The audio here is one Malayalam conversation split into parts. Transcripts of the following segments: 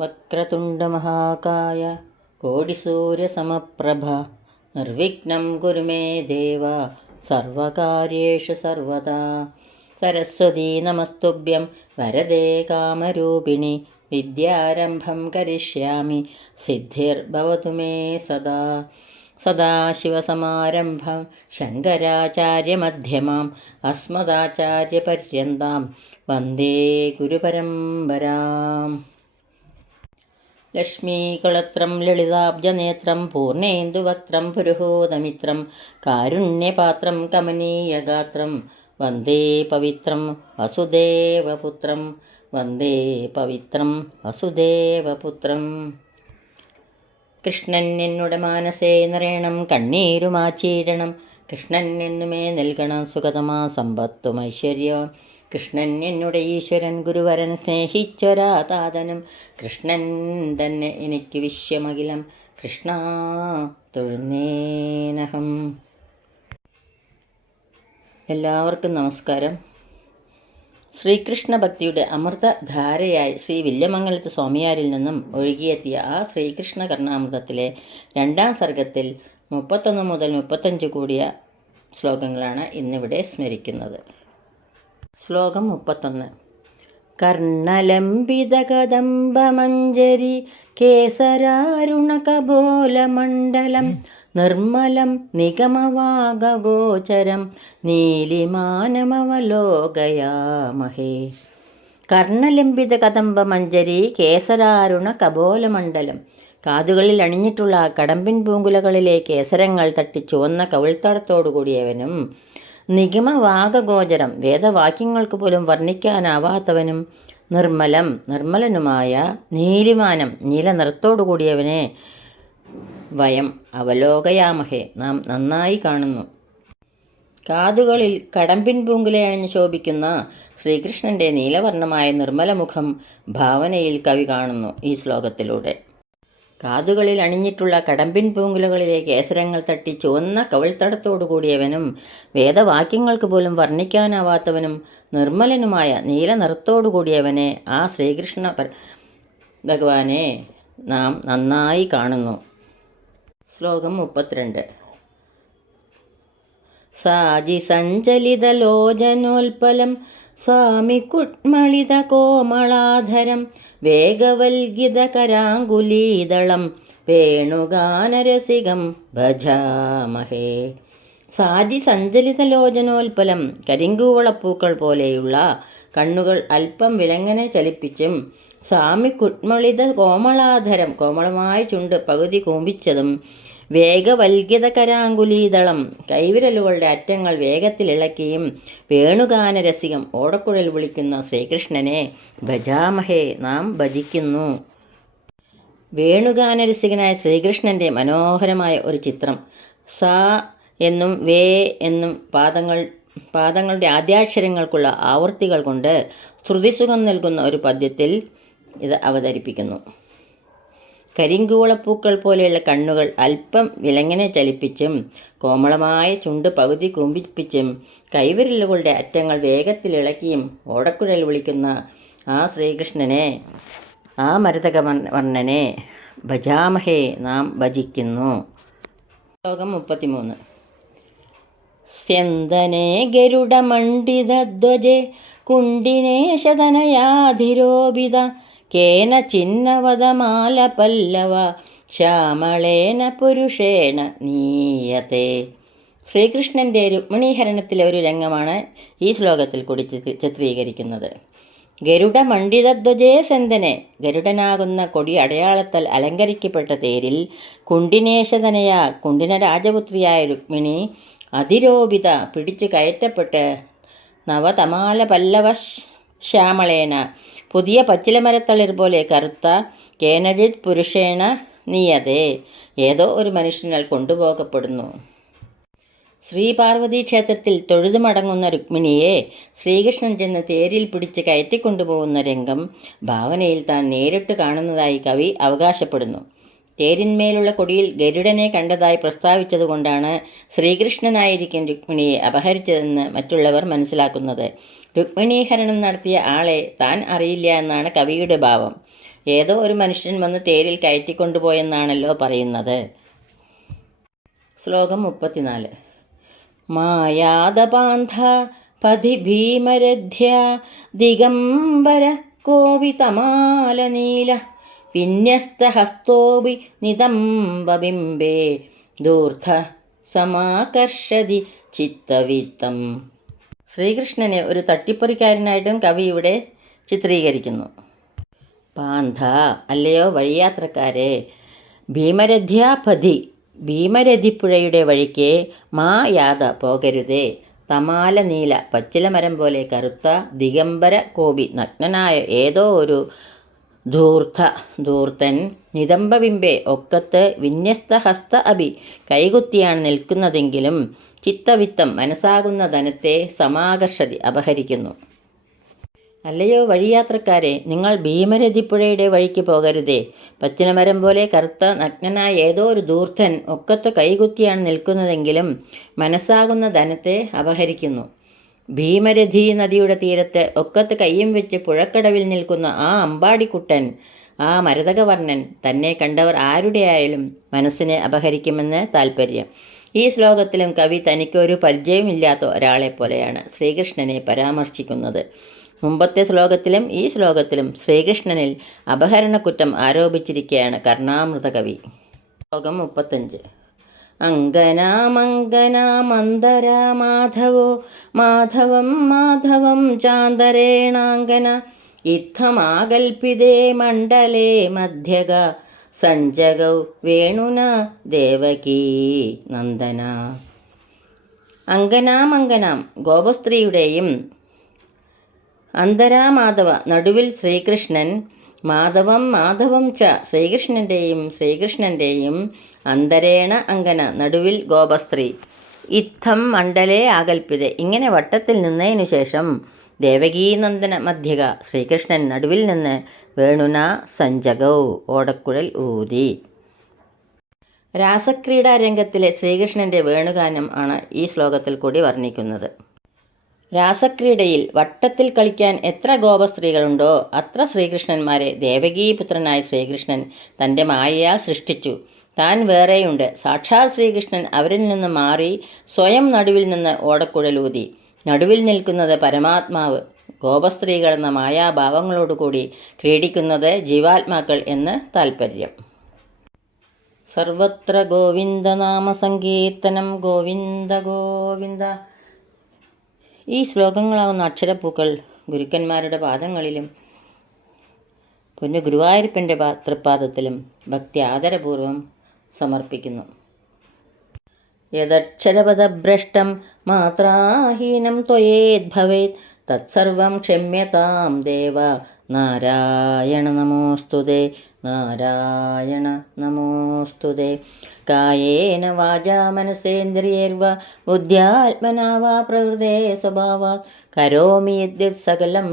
വക്രതുണ്ടമഹാകായ കോടിസൂര്യസമപ്രഭ നിർവിഘ്നം കുരു മേ ദേവ സർവകാര്യേഷു സർവദാ സരസ്വതീ നമസ്തുഭ്യം വരദേ കാമരൂപിണി വിദ്യാരംഭം കരിഷ്യാമി സിദ്ധിർഭവതു മേ സദാ സദാശിവസമാരംഭം ശങ്കരാചാര്യമധ്യമാം അസ്മദാചാര്യപര്യന്താം വന്ദേ ഗുരുപരമ്പരാം ലക്ഷ്മീകളത്രം ലളിതാബ്ജനേത്രം പൂർണേന്ദുവക്ത്രം പുരുഹോദമിത്രം കാരുണ്യപാത്രം കമനീയഗാത്രം വന്ദേ പവിത്രം വസുദേവപുത്രം വന്ദേ പവിത്രം വസുദേവപുത്രം കൃഷ്ണൻ എന്നുടെ മാനസേ നിറയണം കൃഷ്ണൻ എന്നുമേ നൽകണം സുഗതമാ സമ്പത്തും ഐശ്വര്യവും കൃഷ്ണൻ എന്നുടെ ഈശ്വരൻ ഗുരുവരൻ സ്നേഹിച്ചൊരാതാതനും കൃഷ്ണൻ തന്നെ എനിക്ക് വിശ്വമകിലം കൃഷ്ണ തൊഴുന്നേനഹം. എല്ലാവർക്കും നമസ്കാരം. ശ്രീകൃഷ്ണ ഭക്തിയുടെ അമൃതധാരയായി ശ്രീ വില്യമംഗലത്ത് സ്വാമിയാരിൽ നിന്നും ഒഴുകിയെത്തിയ ആ ശ്രീകൃഷ്ണ കർണാമൃതത്തിലെ രണ്ടാം സർഗത്തിൽ മുപ്പത്തൊന്ന് മുതൽ മുപ്പത്തഞ്ച് കൂടിയ ശ്ലോകങ്ങളാണ് ഇന്നിവിടെ സ്മരിക്കുന്നത്. ശ്ലോകം മുപ്പത്തൊന്ന്. കർണലംബിതകദംബമഞ്ജരി കേസരാരുണകബോലമണ്ഡലം നിർമ്മലം നിഗമവാഗഗോചരം നീലിമാനമവലോകയാമഹേ. കർണലംബിത കദംബമഞ്ജരി കേസരാരുണ കപോലമണ്ഡലം കാതുകളിൽ അണിഞ്ഞിട്ടുള്ള കടമ്പിൻ പൂങ്കുലകളിലെ കേസരങ്ങൾ തട്ടി ചുവന്ന കവിൾത്തടത്തോടുകൂടിയവനും നിഗമവാഗഗോചരം വേദവാക്യങ്ങൾക്ക് പോലും വർണിക്കാനാവാത്തവനും നിർമ്മലം നിർമ്മലനുമായ നീലിമാനം നീല നിറത്തോടുകൂടിയവനെ വയം അവലോകയാമഹേ നാം നന്നായി കാണുന്നു. കാതുകളിൽ കടമ്പിൻ പൂങ്കുലയണിഞ്ഞ് ശോഭിക്കുന്ന ശ്രീകൃഷ്ണന്റെ നീലവർണമായ നിർമ്മലമുഖം ഭാവനയിൽ കവി കാണുന്നു ഈ ശ്ലോകത്തിലൂടെ. കാതുകളിൽ അണിഞ്ഞിട്ടുള്ള കടമ്പിൻ പൂങ്കുലകളിലെ കേസരങ്ങൾ തട്ടി ചുവന്ന കവിൾത്തടത്തോടു കൂടിയവനും വേദവാക്യങ്ങൾക്ക് പോലും വർണിക്കാനാവാത്തവനും നിർമ്മലനുമായ നീല നിറത്തോടു കൂടിയവനെ ആ ശ്രീകൃഷ്ണ ഭഗവാനെ നാം നന്നായി കാണുന്നു. ശ്ലോകം മുപ്പത്തിരണ്ട്. സാജി സഞ്ചലിതലോചനോൽപലം സ്വാമി കുട്മളിത കോമളാധരം വേഗവൽഗിത കരാങ്കുലീതളം വേണുഗാനരസികം ഭജാമഹേ. സാജി സഞ്ചലിതലോചനോൽപലം കരിങ്കൂവളപ്പൂക്കൾ പോലെയുള്ള കണ്ണുകൾ അല്പം വിലങ്ങനെ ചലിപ്പിച്ചും സ്വാമി കുട്മളിത കോമളാധരം കോമളമായ ചുണ്ട് പകുതി കൂമ്പിച്ചതും വേഗവൽഗിതകരാങ്കുലീതളം. കൈവിരലുകളുടെ അറ്റങ്ങൾ വേഗത്തിൽ ഇളക്കിയും വേണുഗാനരസികം ഓടക്കുഴൽ വിളിക്കുന്ന ശ്രീകൃഷ്ണനെ ഭജാമഹേ നാം ഭജിക്കുന്നു. വേണുഗാനരസികനായ ശ്രീകൃഷ്ണന്റെ മനോഹരമായ ഒരു ചിത്രം. സ എന്നും വേ എന്നും പാദങ്ങൾ പാദങ്ങളുടെ ആദ്യാക്ഷരങ്ങൾക്കുള്ള ആവൃത്തികൾ കൊണ്ട് ശ്രുതിസുഖം നൽകുന്ന ഒരു പദ്യത്തിൽ ഇത് അവതരിപ്പിക്കുന്നു. കരിങ്കൂളപ്പൂക്കൾ പോലെയുള്ള കണ്ണുകൾ അല്പം വിലങ്ങനെ ചലിപ്പിച്ചും കോമളമായ ചുണ്ട് പകുതി കുമ്പിപ്പിച്ചും കൈവിരലുകളുടെ അറ്റങ്ങൾ വേഗത്തിൽ ഇളക്കിയും ഓടക്കുഴൽ വിളിക്കുന്ന ആ ശ്രീകൃഷ്ണനെ ആ മരതക വർണനെ ഭജാമഹേ നാം ഭജിക്കുന്നു. ശ്ലോകം മുപ്പത്തിമൂന്ന്. സ്യന്തനേ കുണ്ടിനേ കുണ്ടിനേശതനയാധിരോപിത കേന ചിന്നവദമാല പല്ലവ ശ്യാമളേന പുരുഷേണ നീയത്തെ. ശ്രീകൃഷ്ണന്റെ രുക്മിണീഹരണത്തിലെ ഒരു രംഗമാണ് ഈ ശ്ലോകത്തിൽ കൂടി ചിത്രീകരിക്കുന്നത്. ഗരുഡ മണ്ഡിതധ്വജേ സെന്തനെ ഗരുഡനാകുന്ന കൊടി അടയാളത്താൽ അലങ്കരിക്കപ്പെട്ട തേരിൽ കുണ്ടിനേശതനയ കുണ്ടിന രാജപുത്രിയായ രുക്മിണി അതിരോപിത പിടിച്ചു കയറ്റപ്പെട്ട് നവതമാല പല്ലവ ശ്യാമളേന. പുതിയ പച്ചിലമരത്തളിർ പോലെ കറുത്ത കേനജിത് പുരുഷേണ നീയതേ. ഏതോ ഒരു മനുഷ്യനാൽ കൊണ്ടുപോകപ്പെടുന്നു. ശ്രീപാർവതി ക്ഷേത്രത്തിൽ തൊഴുതുമടങ്ങുന്ന രുക്മിണിയെ ശ്രീകൃഷ്ണൻ ചെന്ന് തേരിൽ പിടിച്ച് കയറ്റിക്കൊണ്ടുപോകുന്ന രംഗം ഭാവനയിൽ താൻ നേരിട്ട് കാണുന്നതായി കവി അവകാശപ്പെടുന്നു. തേരിന്മേലുള്ള കൊടിയിൽ ഗരുഡനെ കണ്ടതായി പ്രസ്താവിച്ചതുകൊണ്ടാണ് ശ്രീകൃഷ്ണനായിരിക്കും രുക്മിണിയെ അപഹരിച്ചതെന്ന് മറ്റുള്ളവർ മനസ്സിലാക്കുന്നത്. രുക്മിണീഹരണം നടത്തിയ ആളെ താൻ അറിയില്ല എന്നാണ് കവിയുടെ ഭാവം. ഏതോ ഒരു മനുഷ്യൻ വന്ന് തേരിൽ കയറ്റിക്കൊണ്ടുപോയെന്നാണല്ലോ പറയുന്നത്. ശ്ലോകം മുപ്പത്തിനാല്. മായാദപാന്ത പതി ഭീമരധ്യ ദിഗംബര കോവിതമാലനീല വിന്യസ്തഹസ്തോപി നിതംബിംബേ ദൂർധ സമാകർഷതി ചിത്തവിത്തം. ശ്രീകൃഷ്ണനെ ഒരു തട്ടിപ്പറിക്കാരനായിട്ടും കവി ഇവിടെ ചിത്രീകരിക്കുന്നു. പാന്ത അല്ലയോ വഴിയാത്രക്കാരെ ഭീമരഥ്യാപതി ഭീമരഥിപ്പുഴയുടെ വഴിക്ക് മാ യാത പോകരുതേ. തമാല നീല പച്ചിലമരം പോലെ കറുത്ത ദിഗംബര കോപി നഗ്നനായ ഏതോ ഒരു ധൂർത്ത ധൂർത്തൻ നിതംബബിംബെ ഒക്കത്ത് വിന്യസ്തഹസ്ത അഭി. കൈകുത്തിയാണ് നിൽക്കുന്നതെങ്കിലും ചിത്തവിത്തം മനസ്സാകുന്ന ധനത്തെ സമാകർഷതി അപഹരിക്കുന്നു. അല്ലയോ വഴിയാത്രക്കാരെ നിങ്ങൾ ഭീമരതിപ്പുഴയുടെ വഴിക്ക് പോകരുതേ. പച്ചിനമരം പോലെ കറുത്ത നഗ്നനായ ഏതോ ഒരു ദൂർത്തൻ ഒക്കത്ത് കൈകുത്തിയാണ് നിൽക്കുന്നതെങ്കിലും മനസ്സാകുന്ന ധനത്തെ അപഹരിക്കുന്നു. ഭീമരഥി നദിയുടെ തീരത്ത് ഒക്കത്ത് കയ്യും വെച്ച് പുഴക്കടവിൽ നിൽക്കുന്ന ആ അമ്പാടിക്കുട്ടൻ ആ മരതകവർണൻ തന്നെ കണ്ടവർ ആരുടെയായാലും മനസ്സിനെ അപഹരിക്കുമെന്ന് താൽപ്പര്യം ഈ ശ്ലോകത്തിലും കവി തനിക്കൊരു പരിചയമില്ലാത്ത ഒരാളെ പോലെയാണ് ശ്രീകൃഷ്ണനെ പരാമർശിക്കുന്നത്. മുമ്പത്തെ ശ്ലോകത്തിലും ഈ ശ്ലോകത്തിലും ശ്രീകൃഷ്ണനിൽ അപഹരണക്കുറ്റം ആരോപിച്ചിരിക്കുകയാണ് കർണാമൃത കവി. ശ്ലോകം മുപ്പത്തഞ്ച്. അങ്കനാമങ്കനാമന്തര മാധവോ മാധവം മാധവം ചാന്തരേണാങ്കന ഇത്തമാകൽപ്പിതേ മണ്ഡലേ മധ്യക സഞ്ജഗൗ വേണുന ദേവകീ നന്ദന. അങ്കനാമങ്കനാം ഗോപസ്ത്രീയുടെയും അന്തരാമാധവ നടുവിൽ ശ്രീകൃഷ്ണൻ മാധവം മാധവം ച ശ്രീകൃഷ്ണന്റെയും ശ്രീകൃഷ്ണന്റെയും അന്തരേണ അങ്കന നടുവിൽ ഗോപസ്ത്രീ. ഇത്തം മണ്ഡലേ ആകൽപ്പിത ഇങ്ങനെ വട്ടത്തിൽ നിന്നതിനു ശേഷം ദേവകീനന്ദന മധ്യക ശ്രീകൃഷ്ണൻ നടുവിൽ നിന്ന് വേണുന സഞ്ചകൗ ഓടക്കുഴൽ ഊതി. രാസക്രീഡാരംഗത്തിലെ ശ്രീകൃഷ്ണന്റെ വേണുഗാനം ആണ് ഈ ശ്ലോകത്തിൽ കൂടി വർണിക്കുന്നത്. രാസക്രീഡയിൽ വട്ടത്തിൽ കളിക്കാൻ എത്ര ഗോപസ്ത്രീകളുണ്ടോ അത്ര ശ്രീകൃഷ്ണന്മാരെ ദേവകീപുത്രനായ ശ്രീകൃഷ്ണൻ തന്റെ മായയാൽ സൃഷ്ടിച്ചു. താൻ വേറെയുണ്ട്. സാക്ഷാൽ ശ്രീകൃഷ്ണൻ അവരിൽ നിന്ന് മാറി സ്വയം നടുവിൽ നിന്ന് ഓടക്കുഴലൂതി. നടുവിൽ നിൽക്കുന്നത് പരമാത്മാവ്. ഗോപസ്ത്രീകൾ എന്ന മായാഭാവങ്ങളോടുകൂടി ക്രീഡിക്കുന്നത് ജീവാത്മാക്കൾ എന്ന് താൽപ്പര്യം സർവത്ര ഗോവിന്ദനാമ സങ്കീർത്തനം. ഗോവിന്ദ ഗോവിന്ദ ഈ ശ്ലോകങ്ങളാവുന്ന അക്ഷരപ്പൂക്കൾ ഗുരുക്കന്മാരുടെ പാദങ്ങളിലും പിന്നെ ഗുരുവായൂരപ്പന്റെ തൃപ്പാദത്തിലും ഭക്തി ആദരപൂർവം സമർപ്പിക്കുന്നു. യദക്ഷരപദഭ്രഷ്ടം മാത്രാഹീനം ത്വയേദ്ഭവേത് തത്സർവം ക്ഷമ്യതാം ദേവ നാരായണ നമോസ്തുതേ നാരായണ നമോസ്തുതേ കായേന വാചാ മനസേന്ദ്രിയർവ ബുദ്ധ്യാത്മനാ പ്രകൃതേ സ്വഭാവാത് കരോമി സകലം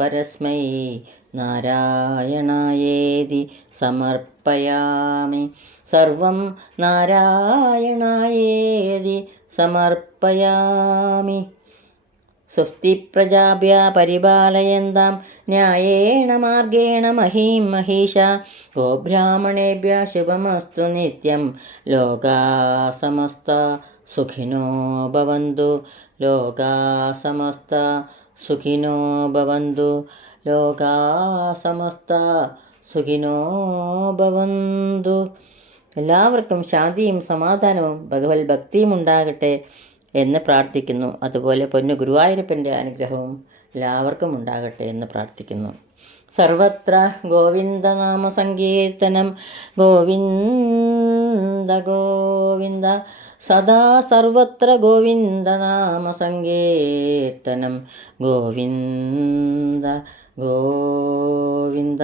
പരസ്മൈ നാരായണായേതി സമർപ്പയാമി. സർവം നാരായണായേതി സമർപ്പയാമി. സ്വസ്തി പ്രജാഭ്യ പരിപാലയന്താം ന്യായേണ മാർഗേണ മഹീം മഹീഷ ഗോബ്രാഹ്മണേഭ്യ ശുഭമസ്തു നിത്യം. ലോകാ സമസ്ത സുഖിനോ ഭവന്തു. ലോകാ സമസ്ത സുഖിനോ ഭവന്തു. ലോകാ സമസ്ത സുഖിനോ ഭവന്തു. എല്ലാവർക്കും ശാന്തിയും സമാധാനവും ഭഗവത് ഭക്തിയും ഉണ്ടാകട്ടെ. എന്ന് പ്രാർത്ഥിക്കുന്നു. അതുപോലെ പൊന്നു ഗുരുവായൂരപ്പന്റെ അനുഗ്രഹവും എല്ലാവർക്കും ഉണ്ടാകട്ടെ എന്ന് പ്രാർത്ഥിക്കുന്നു. സർവത്ര ഗോവിന്ദനാമ സങ്കീർത്തനം ഗോവിന്ദ ഗോവിന്ദ സദാ സർവത്ര ഗോവിന്ദനാമ സങ്കീർത്തനം ഗോവിന്ദ ഗോവിന്ദ.